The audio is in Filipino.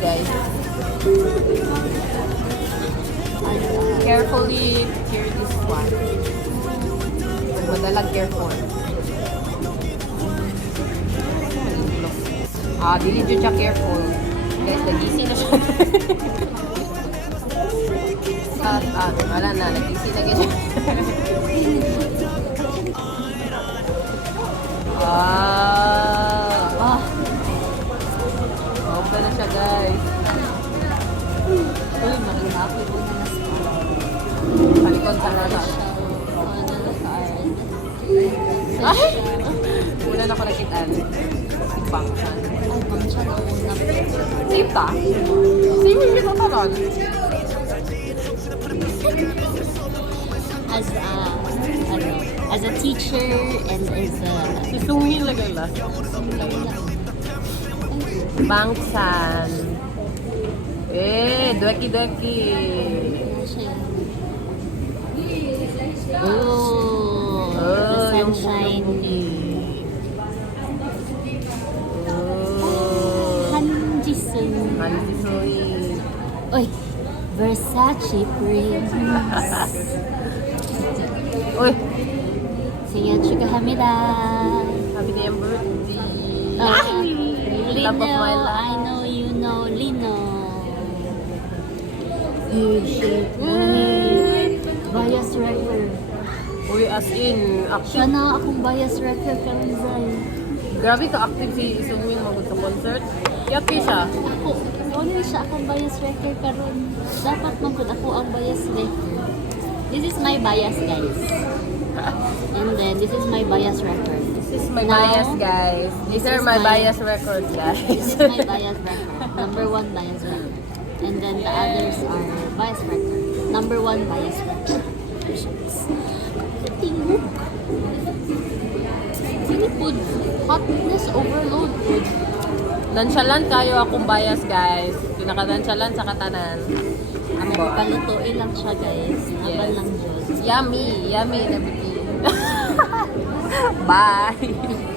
guys. Carefully hear this one. Madalag careful. Dili dyan siya careful. Guys, nagising na siya. Wala na, nagising na siya. Open na siya, guys. Uy, makilapit po na nas. Palikod sa rasa. Ay! Una na ko nakitaan. Function. Ay, function ang una. Same ka? Same yung pinataran. As a teacher and as a... Si Sungin lagay la. Bangsan. Dweki. Oh, the sunshine. Hanjisung. Oy, Versace Prince. Uy, Sige, 축하합니다. happy na yung birthday. Lino, Love of my life. I know you know Lino. Bias record. Uy, as in, Siya active. na akong bias record karon Zay. Grabe ka active si Sungin magod sa concert. Yaki siya. Ako, ano siya akong bias record karon. Dapat magod ako ang bias record. This is my bias, guys. And then, this is my bias record. This is my Now, bias, guys. These are is my my- bias records, guys. This is my bias record. Number 1 bias record. And then the others are bias record. Number 1 bias record. Tingog. Sini food. Hotness overload food. Nonchalant kayo akong bias, guys. Pinaka-nonchalant sa katanan. Ambo. Palutuin lang siya, guys. Aban Yes. lang Diyos. Yummy na bitin. Bye.